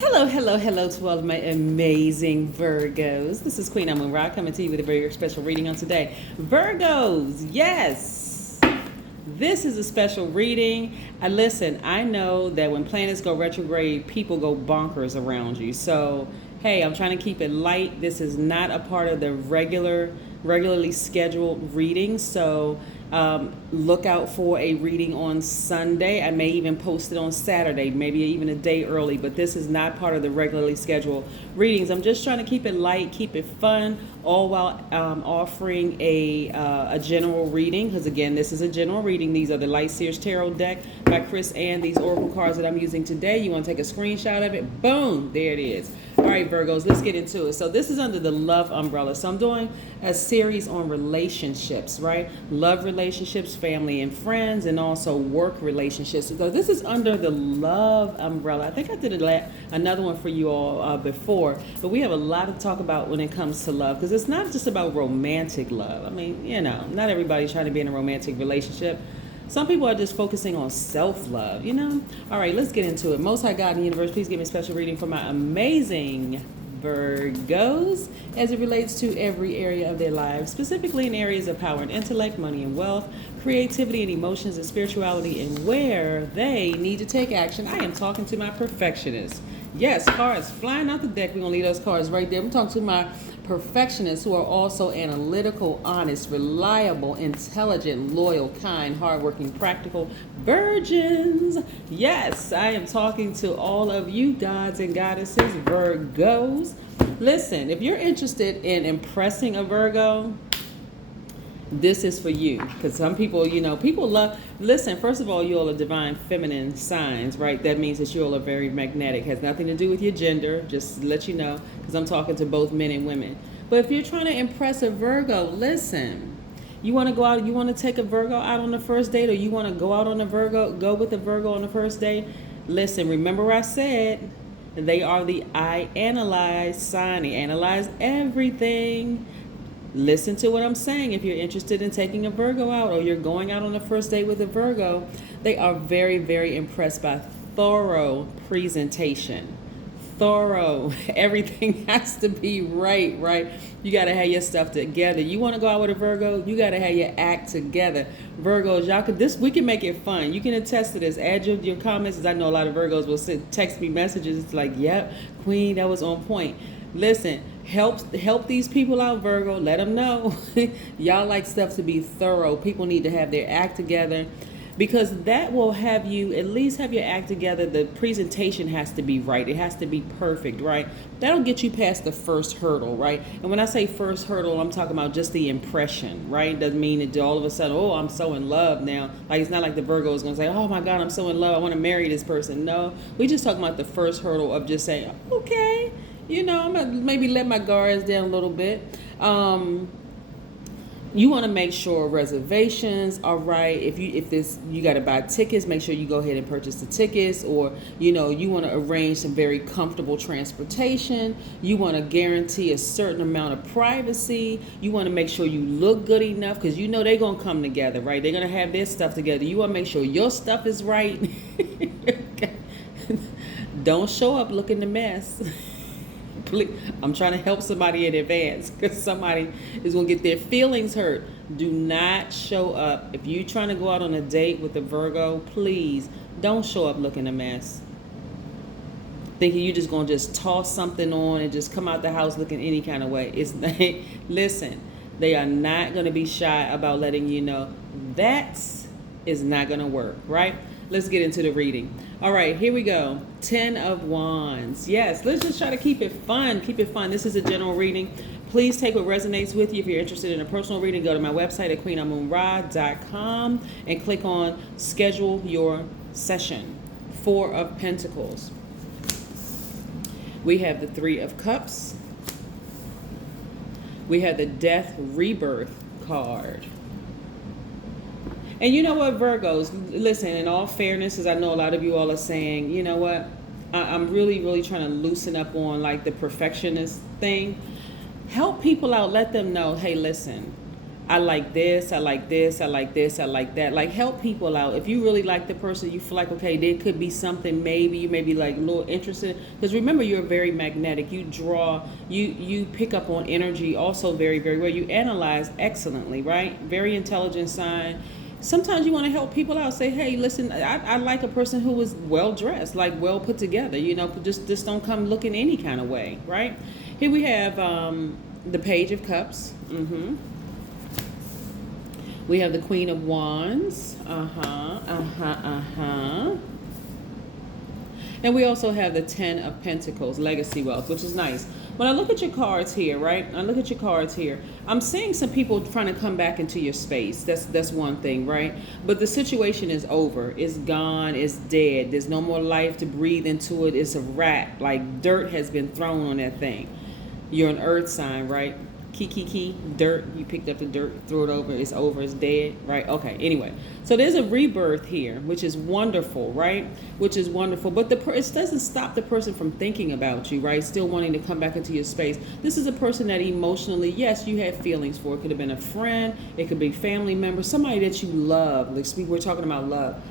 Hello, hello, hello to all of my amazing Virgos. This is Queen Amun Ra coming to you with a very special reading on today. Virgos, yes! This is a special reading. Listen, I know that when planets go retrograde, people go bonkers around you. So, hey, I'm trying to keep it light. This is not a part of the regularly scheduled reading. So, look out for a reading on Sunday. I may even post it on Saturday, maybe even a day early, but this is not part of the regularly scheduled readings. I'm just trying to keep it light, keep it fun, all while offering a general reading, because again, this is a general reading. These are the Light Seers Tarot deck by Chris and these oracle cards that I'm using today. You want to take a screenshot of it? Boom, there it is. All right, Virgos, let's get into it. So this is under the love umbrella. So I'm doing a series on relationships, right? Love relationships, family and friends, and also work relationships. So this is under the love umbrella. I think I did another one for you all before, but we have a lot to talk about when it comes to love, because it's not just about romantic love. I mean, not everybody's trying to be in a romantic relationship. Some people are just focusing on self-love, All right, let's get into it. Most High God in the universe, please give me a special reading for my amazing Virgos as it relates to every area of their lives, specifically in areas of power and intellect, money and wealth, creativity and emotions and spirituality, and where they need to take action. I am talking to my perfectionists. Yes, cards flying out the deck. We're going to leave those cards right there. I'm talking to my perfectionists who are also analytical, honest, reliable, intelligent, loyal, kind, hardworking, practical virgins. Yes, I am talking to all of you gods and goddesses, Virgos. Listen, if you're interested in impressing a Virgo, this is for you, because some people, people love, listen, first of all, you all are divine feminine signs, right? That means that you all are very magnetic. Has nothing to do with your gender, just to let you know, because I'm talking to both men and women. But if you're trying to impress a Virgo, listen, you want to go out, you want to take a Virgo out on the first date, or you want to go out on a Virgo, go with a Virgo on the first date, listen, remember I said they are the I analyze sign. They analyze everything. Listen to what I'm saying. If you're interested in taking a Virgo out, or you're going out on the first date with a Virgo, they are very, very impressed by thorough presentation. Thorough. Everything has to be right? You got to have your stuff together. You want to go out with a Virgo, you got to have your act together. Virgos, we can make it fun. You can attest to this. Add your comments, as I know a lot of Virgos will text me messages. It's like, yep, Queen, that was on point. Listen, help these people out, Virgo. Let them know. Y'all like stuff to be thorough. People need to have their act together, because that will have you at least have your act together. The presentation has to be right. It has to be perfect, right? That'll get you past the first hurdle, right? And when I say first hurdle, I'm talking about just the impression, right? Doesn't mean that all of a sudden, oh, I'm so in love now. Like, it's not like the Virgo is going to say, oh my God, I'm so in love, I want to marry this person. No, we just talking about the first hurdle of just saying, okay, I'm gonna maybe let my guards down a little bit. You want to make sure reservations are right. If you got to buy tickets, make sure you go ahead and purchase the tickets, or you want to arrange some very comfortable transportation. You want to guarantee a certain amount of privacy. You want to make sure you look good enough, because they're gonna come together, right? They're gonna have their stuff together. You want to make sure your stuff is right. Don't show up looking a mess. I'm trying to help somebody in advance, because somebody is going to get their feelings hurt. Do not show up. If you're trying to go out on a date with a Virgo, please don't show up looking a mess, thinking you're just going to just toss something on and just come out the house looking any kind of way. Listen, they are not going to be shy about letting you know that is not going to work, right? Let's get into the reading. All right, here we go. 10 of Wands. Yes, let's just try to keep it fun. Keep it fun. This is a general reading. Please take what resonates with you. If you're interested in a personal reading, go to my website at queenamunra.com and click on Schedule Your Session. 4 of Pentacles. We have the 3 of Cups. We have the Death Rebirth card. And you know what, Virgos, listen, in all fairness, as I know a lot of you all are saying, you know what, I'm really, really trying to loosen up on like the perfectionist thing. Help people out. Let them know, hey, listen, I like this, I like this, I like this, I like that. Like, help people out. If you really like the person, you feel like, okay, there could be something, maybe you may be like a little interested. Because remember, you're very magnetic. You draw, you pick up on energy also very, very well. You analyze excellently, right? Very intelligent sign. Sometimes you want to help people out. Say, hey, listen, I like a person who is well dressed, like well put together. You know, just don't come looking any kind of way, right? Here we have the Page of Cups. We have the Queen of Wands. And we also have the Ten of Pentacles, legacy wealth, which is nice. When I look at your cards here, right? I'm seeing some people trying to come back into your space. That's one thing, right? But the situation is over. It's gone. It's dead. There's no more life to breathe into it. It's a wrap. Like dirt has been thrown on that thing. You're an earth sign, right? Key, dirt. You picked up the dirt, threw it over. It's over. It's dead, right? Okay. Anyway, so there's a rebirth here, which is wonderful, right? Which is wonderful. But it doesn't stop the person from thinking about you, right? Still wanting to come back into your space. This is a person that emotionally, yes, you have feelings for. It could have been a friend. It could be family member, somebody that you love. Like we're talking about love.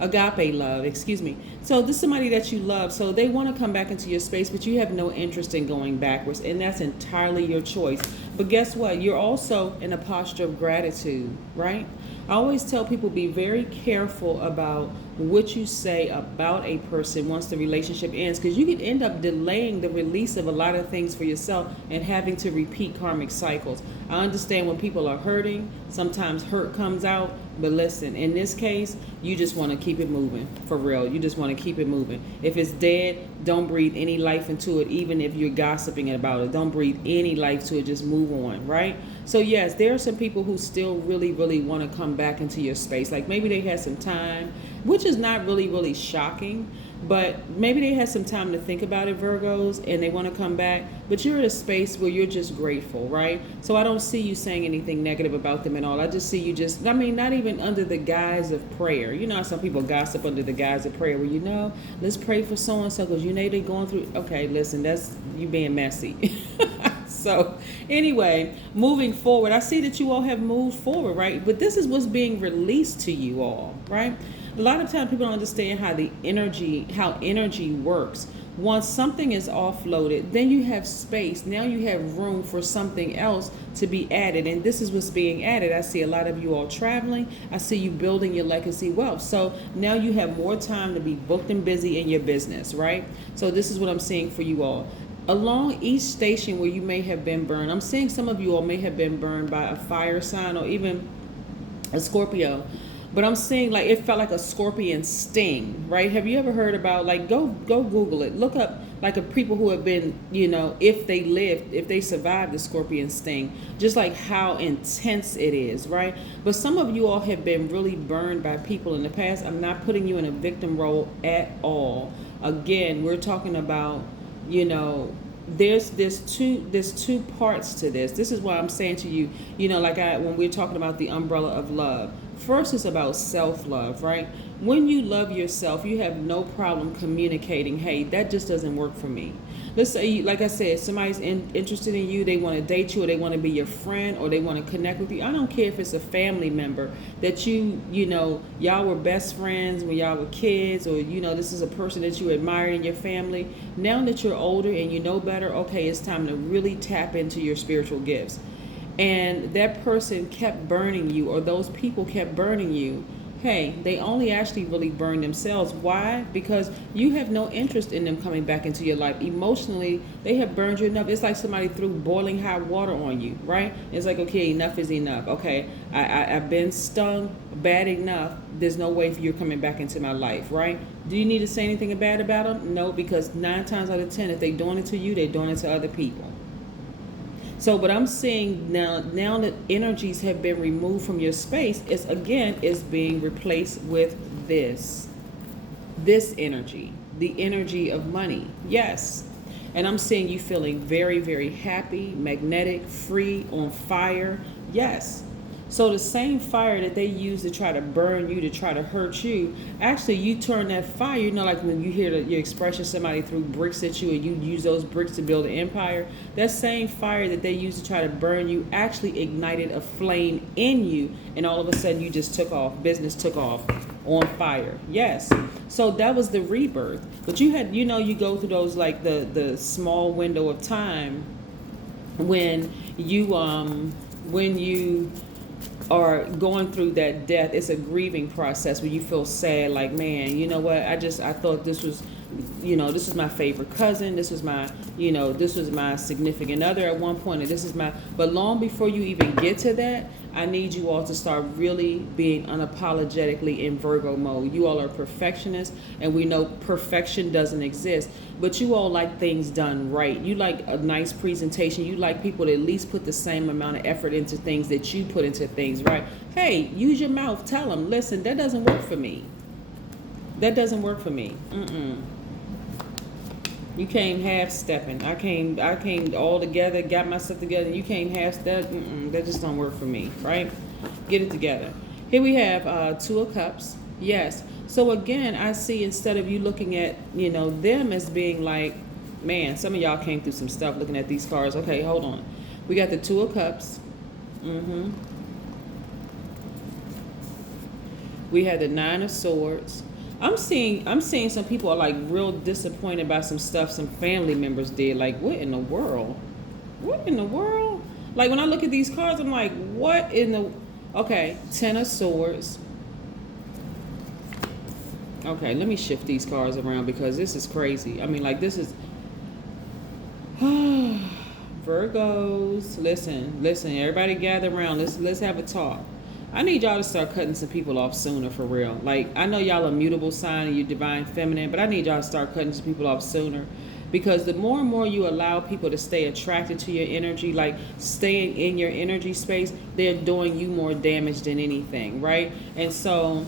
Agape love, excuse me. So this is somebody that you love, so they want to come back into your space, but you have no interest in going backwards, and that's entirely your choice. But guess what? You're also in a posture of gratitude, right? I always tell people, be very careful about what you say about a person once the relationship ends, because you could end up delaying the release of a lot of things for yourself and having to repeat karmic cycles. I understand when people are hurting, sometimes hurt comes out, but listen, in this case, you just want to keep it moving, for real. You just want to keep it moving. If it's dead, don't breathe any life into it, even if you're gossiping about it. Don't breathe any life to it, just move on, right? So yes, there are some people who still really, really want to come back into your space. Like maybe they had some time, which is not really, really shocking, but maybe they had some time to think about it, Virgos, and they want to come back, but you're in a space where you're just grateful, right? So I don't see you saying anything negative about them at all. I just see you just, not even under the guise of prayer. You know how some people gossip under the guise of prayer, where let's pray for so-and-so because they're going through, okay, listen, that's you being messy. So anyway, moving forward, I see that you all have moved forward, right? But this is what's being released to you all, right? A lot of times people don't understand how energy works. Once something is offloaded, then you have space. Now you have room for something else to be added. And this is what's being added. I see a lot of you all traveling. I see you building your legacy wealth. So now you have more time to be booked and busy in your business, right? So this is what I'm seeing for you all. Along each station where you may have been burned, I'm seeing some of you all may have been burned by a fire sign or even a Scorpio. But I'm seeing like it felt like a scorpion sting, right? Have you ever heard about, like, go Google it. Look up like people who have been, if they survived the scorpion sting, just like how intense it is, right? But some of you all have been really burned by people in the past. I'm not putting you in a victim role at all. Again, we're talking about, there's two parts to this. This is why I'm saying to you, when we're talking about the umbrella of love. First is about self-love, right? When you love yourself, you have no problem communicating, hey, that just doesn't work for me. Let's say, like I said, somebody's interested in you, they want to date you, or they want to be your friend, or they want to connect with you. I don't care if it's a family member that y'all were best friends when y'all were kids, or, this is a person that you admire in your family. Now that you're older and you know better, okay, it's time to really tap into your spiritual gifts. And that person kept burning you, or those people kept burning you, hey, they only actually really burn themselves. Why? Because you have no interest in them coming back into your life. Emotionally, they have burned you enough. It's like somebody threw boiling hot water on you, right? It's like, okay, enough is enough. Okay, I've been stung bad enough. There's no way for you coming back into my life, right? Do you need to say anything bad about them? No, because 9 times out of 10, if they're doing it to you, they're doing it to other people. So what I'm seeing now that energies have been removed from your space, is being replaced with this energy, the energy of money. Yes. And I'm seeing you feeling very, very happy, magnetic, free, on fire. Yes. So the same fire that they use to try to burn you, to try to hurt you, actually you turn that fire, you know, like when you hear your expression, somebody threw bricks at you and you use those bricks to build an empire, that same fire that they use to try to burn you actually ignited a flame in you, and all of a sudden you just took off, business took off on fire. Yes. So that was the rebirth. But you had, you know, you go through those, like the small window of time when you are going through that death. It's a grieving process where you feel sad, like, man, you know what, I thought this was, you know, this was my favorite cousin, this was my, you know, this was my significant other at one point, and this is my, but long before you even get to that, I need you all to start really being unapologetically in Virgo mode. You all are perfectionists, and we know perfection doesn't exist, but you all like things done right. You like a nice presentation. You like people to at least put the same amount of effort into things that you put into things, right? Hey, use your mouth. Tell them, listen, that doesn't work for me. That doesn't work for me. You came half-stepping. I came all together, got myself together. You came half-step. That just don't work for me, right? Get it together. Here we have Two of Cups. Yes. So again, I see, instead of you looking at, you know, them as being like, man, some of y'all came through some stuff looking at these cards. Okay, hold on. We got the Two of Cups. We had the Nine of Swords. I'm seeing some people are like real disappointed by some stuff some family members did. Like, what in the world? What in the world? Like, when I look at these cards, I'm like, what in the... Okay, Ten of Swords. Okay, let me shift these cards around because this is crazy. I mean, like, this is... Virgos, listen, everybody gather around. Let's have a talk. I need y'all to start cutting some people off sooner, for real. Like, I know y'all a mutable sign and you divine feminine, but I need y'all to start cutting some people off sooner, because the more and more you allow people to stay attracted to your energy, like staying in your energy space, they're doing you more damage than anything, right? And so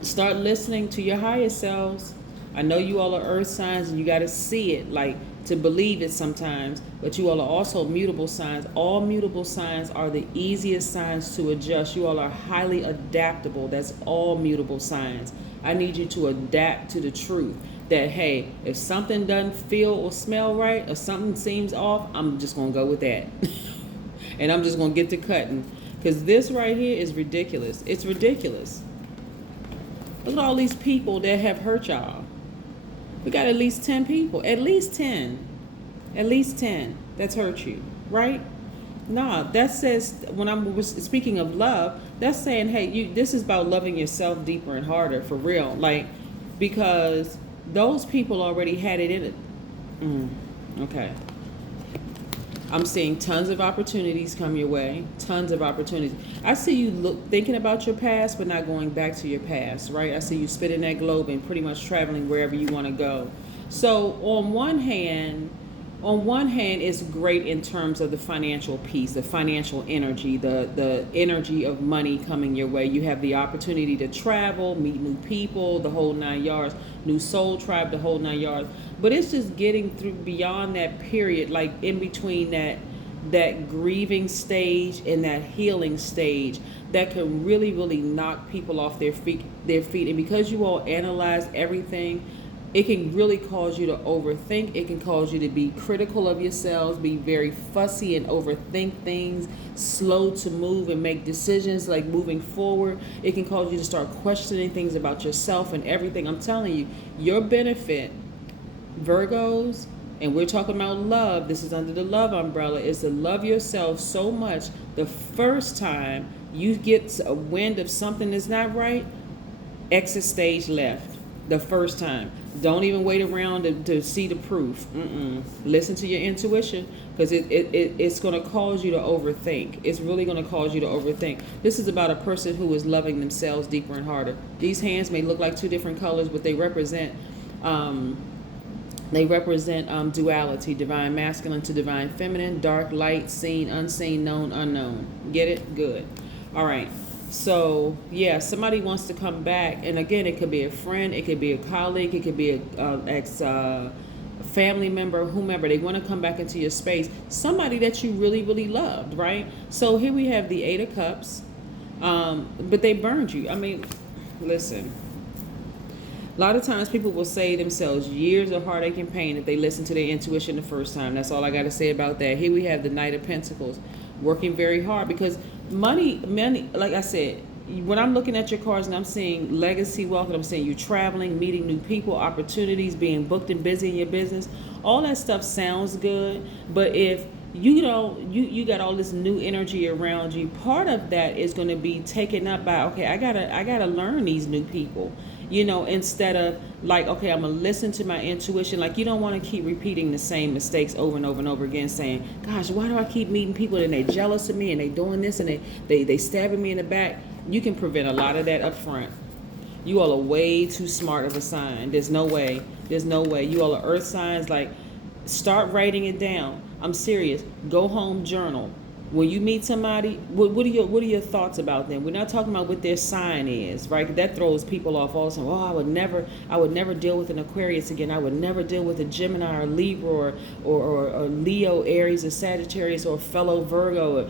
start listening to your higher selves. I know you all are earth signs and you got to see it, like, to believe it sometimes, but you all are also mutable signs. All mutable signs are the easiest signs to adjust. You all are highly adaptable. That's all mutable signs. I need you to adapt to the truth that, hey, if something doesn't feel or smell right, or something seems off, I'm just going to go with that. And I'm just going to get to cutting, because this right here is ridiculous. It's ridiculous. Look at all these people that have hurt y'all. We got at least 10 people, at least 10 that's hurt you, right? Nah, that says, when I'm speaking of love, that's saying, hey, this is about loving yourself deeper and harder, for real. Like, because those people already had it in it. Okay. I'm seeing tons of opportunities come your way. Tons of opportunities. I see you thinking about your past, but not going back to your past, right? I see you spinning that globe and pretty much traveling wherever you want to go. So on one hand, it's great in terms of the financial piece, the financial energy, the energy of money coming your way. You have the opportunity to travel, meet new people, the whole 9 yards, new soul tribe, the whole 9 yards. But it's just getting through beyond that period, like in between that grieving stage and that healing stage, that can really, really knock people off their feet. And because you all analyze everything, it can really cause you to overthink. It can cause you to be critical of yourselves, be very fussy and overthink things, slow to move and make decisions, like moving forward. It can cause you to start questioning things about yourself and everything. I'm telling you, your benefit, Virgos, and we're talking about love, this is under the love umbrella, is to love yourself so much the first time you get a wind of something that's not right, exit stage left the first time. Don't even wait around to see the proof. Listen to your intuition, because it's going to cause you to overthink. It's really going to cause you to overthink. This is about a person who is loving themselves deeper and harder. These hands may look like two different colors, but they represent duality, divine masculine to divine feminine, dark, light, seen, unseen, known, unknown. Get it? Good. All right. So, yeah, somebody wants to come back. And again, it could be a friend, it could be a colleague, it could be a family member, whomever, they want to come back into your space, somebody that you really, really loved, right? So here we have the Eight of Cups, but they burned you. I mean, listen, a lot of times people will save themselves years of heartache and pain if they listen to their intuition the first time. That's all I got to say about that. Here we have the Knight of Pentacles, working very hard, because money, like I said, when I'm looking at your cards and I'm seeing legacy wealth, and I'm seeing you traveling, meeting new people, opportunities, being booked and busy in your business, all that stuff sounds good. But if you don't, you got all this new energy around you, part of that is going to be taken up by, okay, I gotta learn these new people, you know, instead of like, okay, I'm gonna listen to my intuition. Like, you don't want to keep repeating the same mistakes over and over and over again, saying, gosh, why do I keep meeting people and they jealous of me and they doing this and they stabbing me in the back? You can prevent a lot of that up front. You all are way too smart of a sign. There's no way. You all are earth signs. Like, start writing it down. I'm serious. Go home, journal. When you meet somebody, what are your thoughts about them? We're not talking about what their sign is, right? That throws people off all the time. Oh, I would never deal with an Aquarius again. I would never deal with a Gemini or Libra or Leo, Aries, or Sagittarius, or fellow Virgo.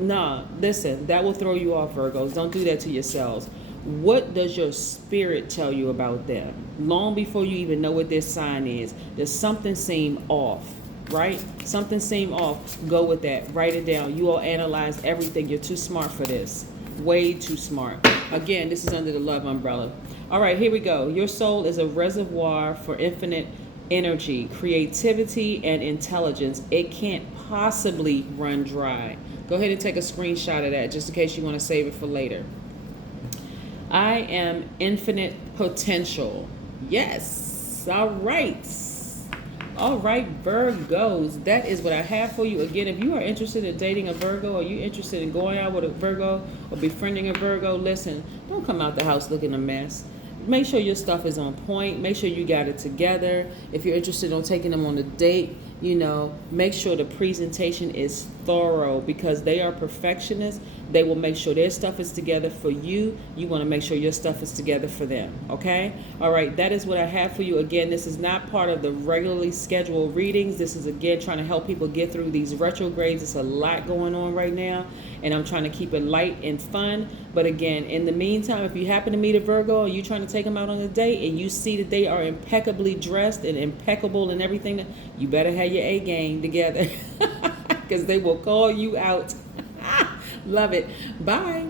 Nah, listen, that will throw you off, Virgos. Don't do that to yourselves. What does your spirit tell you about them? Long before you even know what their sign is, there's something seem off. Right? Something seemed off. Go with that. Write it down. You all analyze everything. You're too smart for this. Way too smart. Again, this is under the love umbrella. All right, here we go. Your soul is a reservoir for infinite energy, creativity, and intelligence. It can't possibly run dry. Go ahead and take a screenshot of that just in case you want to save it for later. I am infinite potential. Yes. All right. All right, Virgos, that is what I have for you. Again, if you are interested in dating a Virgo, or you interested in going out with a Virgo or befriending a Virgo, listen, don't come out the house looking a mess. Make sure your stuff is on point. Make sure you got it together. If you're interested in taking them on a date, you know, make sure the presentation is thorough, because they are perfectionists. They will make sure their stuff is together for you. You want to make sure your stuff is together for them. Okay? All right. That is what I have for you. Again, this is not part of the regularly scheduled readings. This is, again, trying to help people get through these retrogrades. It's a lot going on right now, and I'm trying to keep it light and fun. But again, in the meantime, if you happen to meet a Virgo and you're trying to take them out on a date and you see that they are impeccably dressed and impeccable and everything, you better have your A game together, because they will call you out. Love it. Bye.